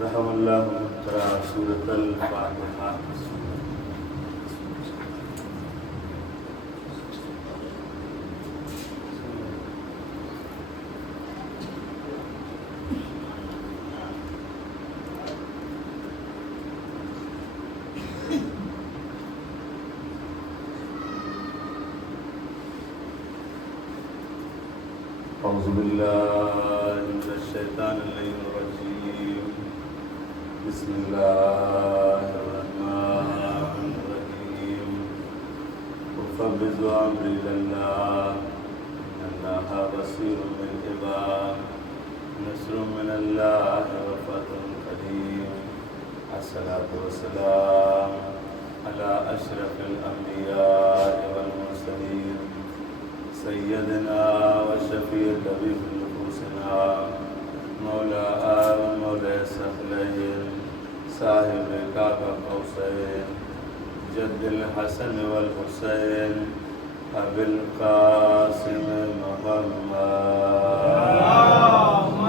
رحم اللہ مقرا سورۃ الفاتحہ۔ اعوذ باللہ من الشیطان الرجیم، بسم اللہ الرحمن الرحیم۔ وفوض امری للہ ان اللہ بصیر بالعباد، نصر من اللہ وفتح قریب۔ الصلاۃ والسلام علی اشرف الانبیاء والمرسلین، سیدنا و شفیع طبیب نفوسنا مولا مولا ثقلین صاحب کعبہ قوسین جد الحسن والحسین ابی القاسم محمد، اللهم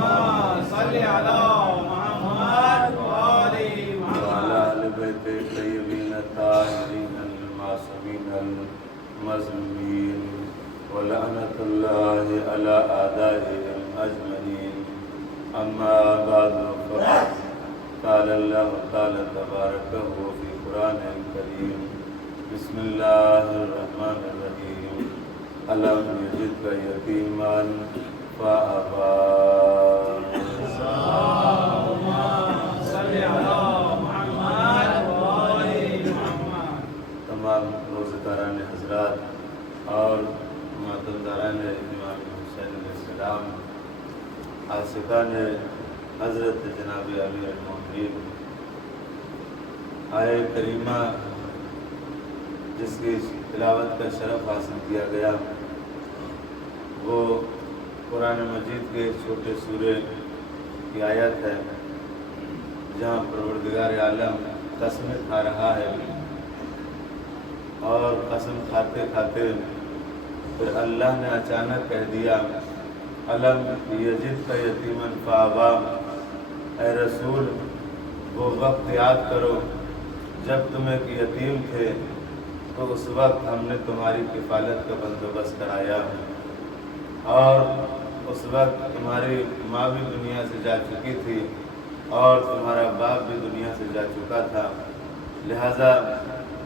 صل على محمد وآل محمد وعلى آل بیت الطیبین الطاہرین المعصومین المظلومین، ولعنة الله على أعدائهم أجمعين۔ أما بعد، فقد قال الله تعالى تبارك في القرآن الكريم، بسم الله الرحمن الرحيم، ألم يجدك يتيما فآوى۔ اللهم صل على محمد وآل محمد۔ تمام روزداران حضرات اور معتمداران امام حسین علیہ السلام، عاشقان حضرت جناب امیر المومنین، آیہ کریمہ جس کی تلاوت کا شرف حاصل کیا گیا وہ قرآن مجید کے چھوٹے سورے کی آیت ہے، جہاں پروردگار عالم قسمیں کھا رہا ہے، اور قسم کھاتے کھاتے پھر اللہ نے اچانک کہہ دیا، الم یجدک یتیما فآویٰ، اے رسول وہ وقت یاد کرو جب تم ایک یتیم تھے تو اس وقت ہم نے تمہاری کفالت کا بندوبست کرایا، اور اس وقت تمہاری ماں بھی دنیا سے جا چکی تھی اور تمہارا باپ بھی دنیا سے جا چکا تھا، لہذا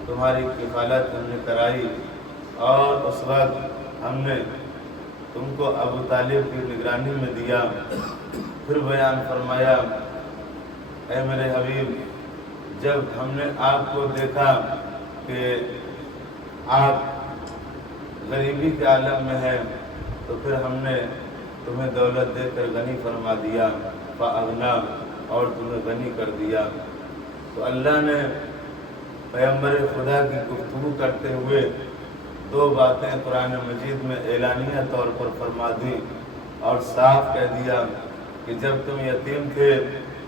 تمہاری کفالت ہم نے کرائی، اور اس وقت ہم نے تم کو ابو طالب کی نگرانی میں دیا۔ پھر بیان فرمایا، اے میرے حبیب، جب ہم نے آپ کو دیکھا کہ آپ غریبی کے عالم میں ہیں تو پھر ہم نے تمہیں دولت دے کر غنی فرما دیا، فأغنا، اور تمہیں غنی کر دیا۔ تو اللہ نے پیغمبر خدا کی گفتگو کرتے ہوئے دو باتیں قرآن مجید میں اعلانیہ طور پر فرما دی، اور صاف کہہ دیا کہ جب تم یتیم تھے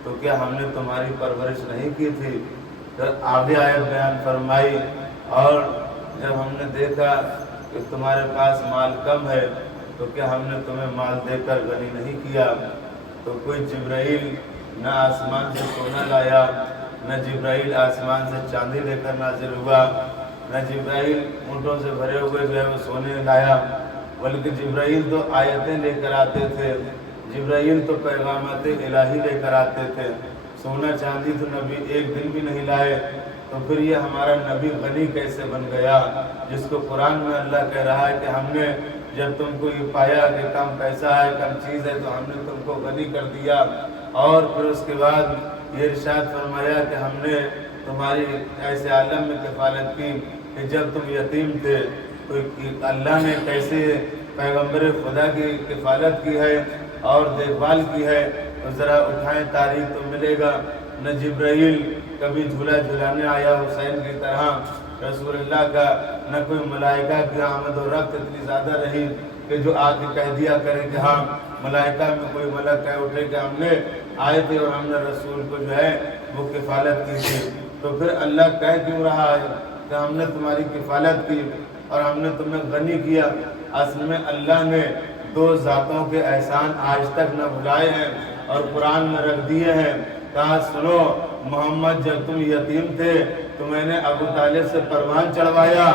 تو کیا ہم نے تمہاری پرورش نہیں کی تھی؟ پھر آگے آیت بیان فرمائی، اور جب ہم نے دیکھا کہ تمہارے پاس مال کم ہے تو کیا ہم نے تمہیں مال دے کر غنی نہیں کیا؟ تو کوئی جبرائیل نہ آسمان سے سونا لایا، نہ جبرائیل آسمان سے چاندی لے کر نازل ہوا، نہ جبرائیل اونٹوں سے بھرے ہوئے جو ہے وہ سونے لایا، بلکہ جبرائیل تو آیتیں لے کر آتے تھے، جبرائیل تو پیغامات الہی لے کر آتے تھے، سونا چاندی تو نبی ایک دن بھی نہیں لائے۔ تو پھر یہ ہمارا نبی غنی کیسے بن گیا، جس کو قرآن میں اللہ کہہ رہا ہے کہ ہم نے جب تم کو یہ پایا کہ کم پیسہ ہے، کم چیز ہے، تو ہم نے تم کو غنی کر دیا، اور پھر اس کے بعد یہ ارشاد فرمایا کہ ہم نے تمہاری ایسے عالم میں کفالت کی کہ جب تم یتیم تھے تو اللہ نے کیسے پیغمبر خدا کی کفالت کی ہے اور دیکھ بھال کی ہے، تو ذرا اٹھائیں تاریخ تو ملے گا۔ نہ جبرائیل کبھی جھولا جھلانے آیا حسین کی طرح رسول اللہ کا، نہ کوئی ملائکہ کی آمد و رفت اتنی زیادہ رہی کہ جو آ کے کہہ دیا کرے کہ ہاں ملائکہ میں کوئی ملک کہہ اٹھے کہ ہم نے آئے تھے اور ہم نے رسول کو جو ہے وہ کفالت کی تھی۔ تو پھر اللہ کہہ کیوں رہا ہے کہ ہم نے تمہاری کفالت کی اور ہم نے تمہیں غنی کیا؟ اصل میں اللہ نے دو ذاتوں کے احسان آج تک نہ بھلائے ہیں اور قرآن میں رکھ دیے ہیں کہا سنو محمد جب تم یتیم تھے تو میں نے ابو طالب سے پروان چڑھوایا،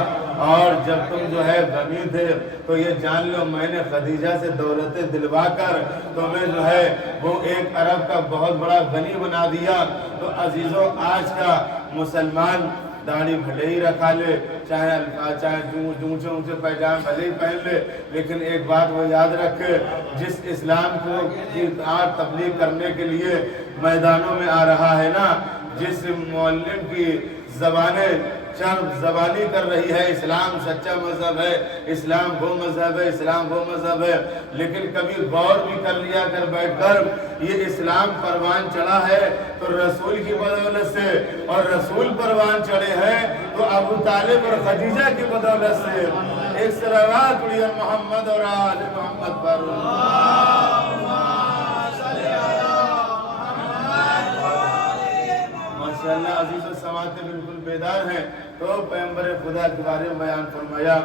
اور جب تم جو ہے غنی تھے تو یہ جان لو میں نے خدیجہ سے دولتیں دلوا کر تمہیں جو ہے وہ 1 ارب کا بہت بڑا غنی بنا دیا۔ تو عزیزوں آج کا مسلمان داڑھی بھلے ہی رکھا لے، چاہے اونچے اونچے پیجامے بھلے ہی پہن لے، لیکن ایک بات وہ یاد رکھے، جس اسلام کو تبلیغ کرنے کے لیے میدانوں میں آ رہا ہے نا، جس معلم کی زبانی کر رہی ہے اسلام سچا مذہب ہے، اسلام وہ مذہب ہے، اسلام وہ مذہب ہے، لیکن کبھی غور بھی کر لیا کر بیٹھ کر یہ اسلام پروان چڑھا ہے تو رسول کی بدولت سے، اور رسول پروان چڑھے ہیں تو ابو طالب اور خدیجہ کی بدولت سے۔ ایک صلوات پڑھیے محمد اور آل محمد پر۔ ماشاءاللہ عزیز و سماعتیں بالکل بیدار ہیں۔ تو پیغمبر خدا کے بارے میں بیان فرمایا،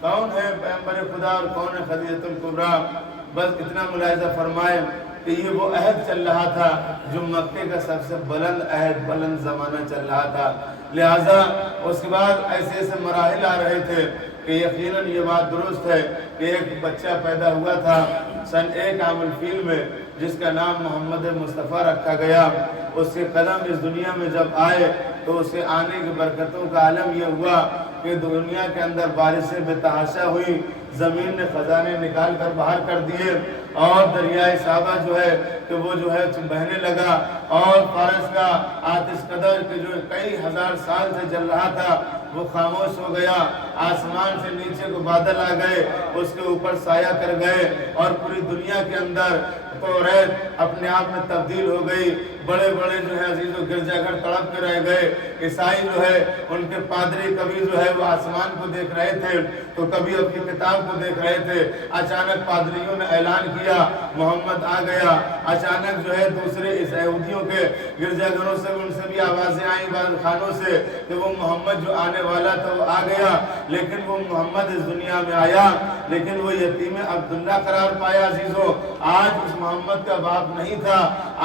کون ہے پیغمبر خدا اور کون ہے خدیجہ الکبریٰ؟ بس اتنا ملاحظہ فرمائے کہ یہ وہ عہد چل رہا تھا جو مکے کا سب سے بلند عہد، بلند زمانہ چل رہا تھا، لہٰذا اس کے بعد ایسے ایسے مراحل آ رہے تھے کہ یقیناً یہ بات درست ہے کہ ایک بچہ پیدا ہوا تھا سن 1 عام الفیل میں، جس کا نام محمد مصطفیٰ رکھا گیا۔ اس کے قدم اس دنیا میں جب آئے تو اس کے آنے کی برکتوں کا عالم یہ ہوا کہ دنیا کے اندر بارشیں بے تحاشا ہوئی، زمین نے خزانے نکال کر باہر کر دیے، اور دریائے صحابہ جو ہے کہ وہ جو ہے بہنے لگا، اور فارس کا آتش قدر کہ جو کئی ہزار سال سے جل رہا تھا وہ خاموش ہو گیا، آسمان سے نیچے کو بادل آ گئے، اس کے اوپر سایہ کر گئے، اور پوری دنیا کے اندر توریت اپنے آپ میں تبدیل ہو گئی۔ بڑے بڑے جو ہے عزیز و گرجا گھر تڑپ کے رہ گئے، عیسائی جو ہے ان کے پادری کبھی جو ہے وہ آسمان کو دیکھ رہے تھے تو کبھی اپنی کتاب کو دیکھ رہے تھے، اچانک پادریوں نے اعلان کیا محمد آ گیا، اچانک جو ہے دوسرے یہودیوں کے گرجا گھروں سے ان سے بھی آوازیں آئیں عبادت خانوں سے کہ وہ محمد جو آنے والا تھا وہ آ گیا، لیکن وہ محمد اس دنیا میں آیا لیکن وہ یتیم عبداللہ قرار پایا۔ عزیزو آج اس محمد کا باپ نہیں تھا،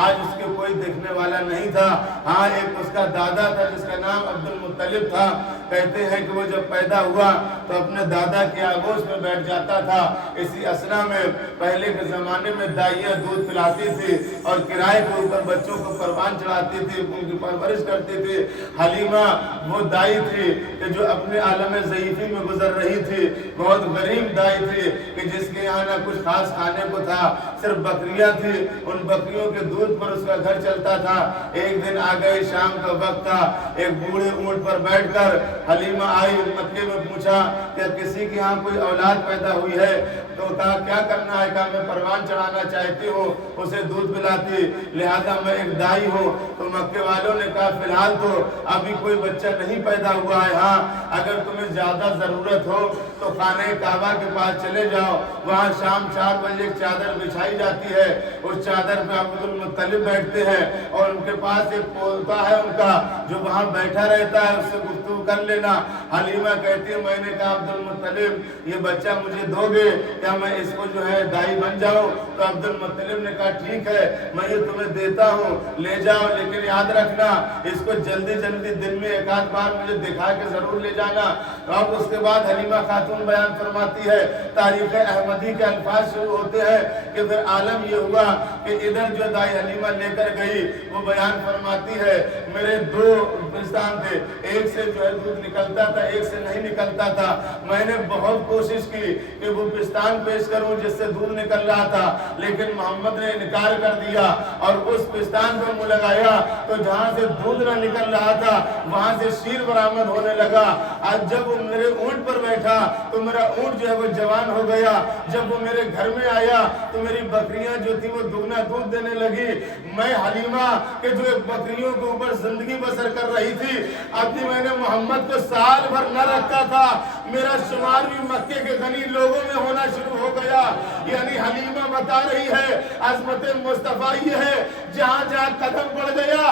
آج اس کے کوئی دیکھنے والا نہیں تھا، ہاں ایک اس کا دادا تھا جس کا نام عبد المطلب تھا۔ کہتے ہیں کہ وہ جب پیدا ہوا تو اپنے دادا کی آغوش میں بیٹھ جاتا تھا۔ اسی اسنا میں پہلے کے زمانے میں دائیاں دودھ پلاتی تھی اور کرائے کے اوپر بچوں کو پروان چڑھاتی تھی، ان کی پرورش کرتی تھی۔ حلیمہ وہ دائی تھی کہ جو اپنے عالم ضعیفی میں گزر رہی تھی، بہت غریب دائی تھی کہ جس کے یہاں نہ کچھ خاص کھانے کو تھا، صرف بکریاں تھی، ان بکریوں کے دودھ پر اس کا گھر چلتا تھا۔ ایک دن آ گئی، شام کا وقت تھا، ایک بوڑھے اونٹ پر بیٹھ کر حلیمہ آئی، مکے میں پوچھا کہ کسی کے ہاں کوئی اولاد پیدا ہوئی ہے تو کہا کیا کرنا ہے؟ کہا میں پروان چڑھانا چاہتی ہوں، اسے دودھ پلاتی، لہذا میں ایک دائی ہوں۔ تو مکے والوں نے کہا فی الحال تو ابھی کوئی بچہ نہیں پیدا ہوا ہے، ہاں اگر تمہیں زیادہ ضرورت ہو تو خانہ کعبہ کے پاس چلے جاؤ، وہاں شام 4 بجے ایک چادر بچھائی جاتی ہے، اس چادر پہ عبد المطلب بیٹھتے ہیں اور ان کے پاس ایک پوتا ہے ان کا جو وہاں بیٹھا رہتا ہے، اس سے گفتگو کر لینا۔ حلیمہ کہتی ہے میں نے کہا عبد المطلب یہ بچہ مجھے دو گے کیا میں اس کو جو ہے دائی بن جاؤں؟ تو عبد المطلب نے کہا ٹھیک ہے میں یہ تمہیں دیتا ہوں، لے جاؤ، لیکن یاد رکھنا اس کو جلدی جلدی دن میں 1 آدھ بار مجھے دکھا کے ضرور لے جانا۔ اب اس کے بعد حلیمہ خاتون بیان فرماتی ہے، تاریخ احمدی کے الفاظ شروع ہوتے ہیں کہ پھر عالم یہ ہوا کہ ادھر جو دائی حلیمہ لے کر گئی وہ بیان فرماتی ہے میرے 2 پستان تھے، ایک سے جو ہے دودھ نکلتا تھا، ایک سے نہیں نکلتا تھا، میں نے بہت کوشش کی کہ وہ پستان پیش کروں جس سے دودھ نکل رہا تھا، لیکن محمد نے انکار کر دیا اور اس پستان پر منہ لگایا تو جہاں سے دودھ نہ نکل رہا تھا وہاں سے شیر برآمد ہونے لگا۔ آج جب وہ میرے اونٹ پر بیٹھا تو میرا اونٹ جو ہے وہ جوان ہو گیا، جب وہ میرے گھر میں آیا تو میری بکریاں جو تھی وہ دگنا دودھ دینے لگی۔ میں حلیمہ کہ جو ایک بکریوں کے اوپر زندگی بسر کر رہی تھی، اب بھی میں نے محمد کو سال بھر نہ رکھا تھا، میرا شمار بھی مکے کے غنی لوگوں میں ہونا شروع ہو گیا۔ یعنی حلیمہ بتا رہی ہے عظمت مصطفیٰ یہ ہے جہاں جہاں قدم پڑ گیا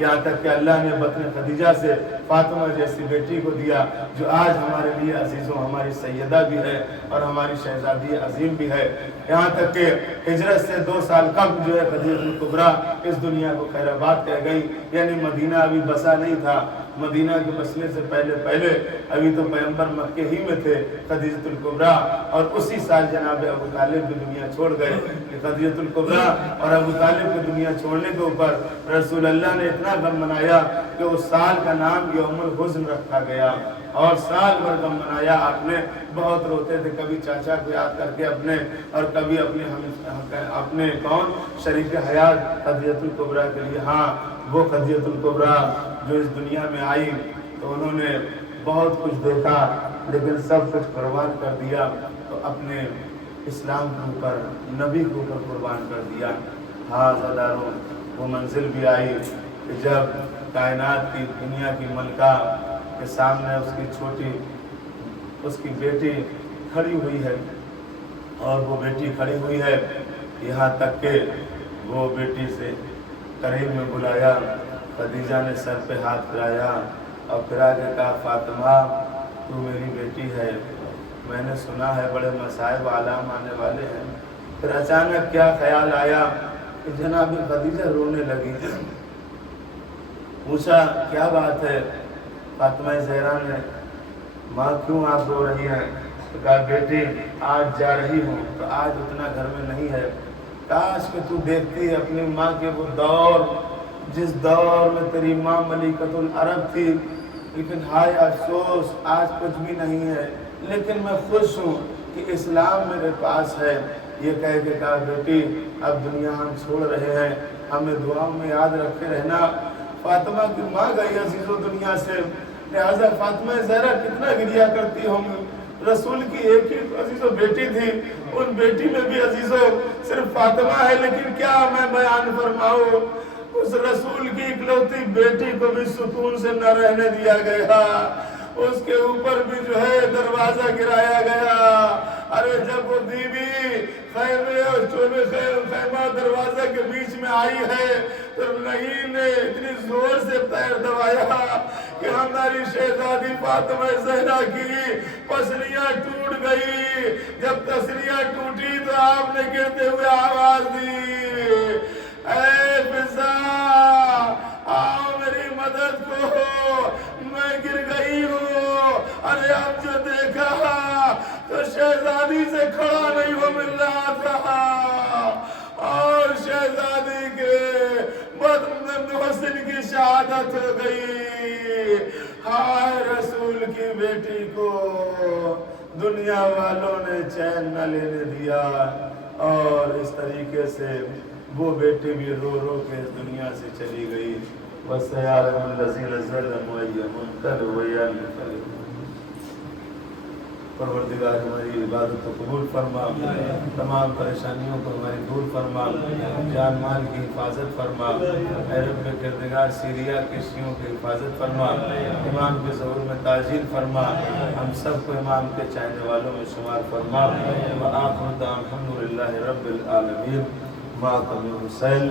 یہاں تک کہ اللہ نے بطن خدیجہ سے فاطمہ جیسی بیٹی کو دیا جو آج ہمارے لیے عزیزوں ہماری سیدہ بھی ہے اور ہماری شہزادی عظیم بھی ہے۔ یہاں تک کہ ہجرت سے 2 سال قبل جو ہے خدیجہ الکبریٰ اس دنیا کو خیر آباد کہہ گئی، یعنی مدینہ ابھی بسا نہیں تھا۔ مدینہ کے بسنے سے پہلے ابھی تو پیغمبر مکے ہی میں تھے خدیجہ الکبریٰ، اور اسی سال جناب ابو طالب بھی دنیا چھوڑ گئے۔ کہ خدیجہ الکبریٰ اور ابو طالب کو دنیا چھوڑنے کے اوپر رسول اللہ نے اتنا غم منایا کہ اس سال کا نام یوم الحزن رکھا گیا، اور سال بھر غم منایا آپ نے۔ بہت روتے تھے، کبھی چاچا کو یاد کر کے اپنے، اور کبھی اپنے کون شریک حیات خدیجہ الکبریٰ کے لیے۔ ہاں وہ خدیجہ الکبریٰ جو اس دنیا میں آئی تو انہوں نے بہت کچھ دیکھا لیکن سب کچھ قربان کر دیا، تو اپنے اسلام کے اوپر، نبی کے اوپر قربان کر دیا۔ ہاں زداروں، وہ منزل بھی آئی کہ جب کائنات کی دنیا کی ملکہ کے سامنے اس کی بیٹی کھڑی ہوئی ہے، اور وہ بیٹی کھڑی ہوئی ہے، یہاں تک کہ وہ بیٹی سے قریب میں بلایا، خدیجہ نے سر پہ ہاتھ پھرایا اور پھرا کے کہا فاطمہ تو میری بیٹی ہے، میں نے سنا ہے بڑے مصائب عالم آنے والے ہیں۔ پھر اچانک کیا خیال آیا کہ جناب خدیجہ رونے لگی۔ پوچھا کیا بات ہے؟ فاطمہ زہرا نے، ماں کیوں آپ رو رہی ہیں؟ تو کہا بیٹی آج جا رہی ہوں تو آج اتنا گھر میں نہیں ہے، کاش کہ تو دیکھتی اپنی ماں کے وہ دور جس دور میں تیری ماں ملکۃ العرب تھی، لیکن ہائے افسوس آج کچھ بھی نہیں ہے، لیکن میں خوش ہوں کہ اسلام میرے پاس ہے۔ یہ کہہ کے کہا بیٹی اب دنیا ہم چھوڑ رہے ہیں، ہمیں دعاؤں میں یاد رکھے رہنا۔ فاطمہ کی ماں گئی عزیزوں دنیا سے، لہٰذا فاطمہ زہرا کتنا گریا کرتی ہوں گی۔ رسول کی ایک ہی عزیزوں بیٹی تھی، ان بیٹی میں بھی عزیزوں صرف فاطمہ ہے، لیکن کیا میں بیان فرماؤں، اس رسول کی اکلوتی بیٹی کو بھی سکون سے نہ رہنے دیا گیا، اس کے اوپر بھی جو ہے دروازہ گرایا گیا۔ ارے جب وہ بیوی خیمے اور چوبے خیمہ دروازہ کے بیچ میں آئی ہے تو نہیں نے اتنی زور سے پیر دبایا کہ ہماری شہزادی فاطمہ زہرا کی پسلیاں ٹوٹ گئی۔ جب پسلیاں ٹوٹی تو آپ نے گرتے ہوئے آواز دی، اے فضا آؤ میری مدد کو، میں گر گئی ہوں۔ ارے اب جو دیکھا تو شہزادی سے کھڑا نہیں ہو مل رہا تھا، اور شہزادی کے بدن محسن کی شہادت ہو گئی۔ ہائے رسول کی بیٹی کو دنیا والوں نے چین نہ لینے دیا، اور اس طریقے سے وہ بیٹی بھی رو رو کے اس دنیا سے چلی گئی۔ وَسَيَعْلَمُ الَّذِينَ ظَلَمُوا أَيَّ مُنقَلَبٍ۔ پروردگار ہماری عبادت کو قبول فرما، تمام پریشانیوں کو ہماری دور فرما، جان مال کی حفاظت فرما، اے رب کردگار سیریا کے شیعوں کی حفاظت فرما، امام کے ظہور میں تعجیل فرما، ہم سب کو امام کے چاہنے والوں میں شمار فرما۔ وآخر دعوانا الحمدللہ رب العالمین۔ ماتم حسین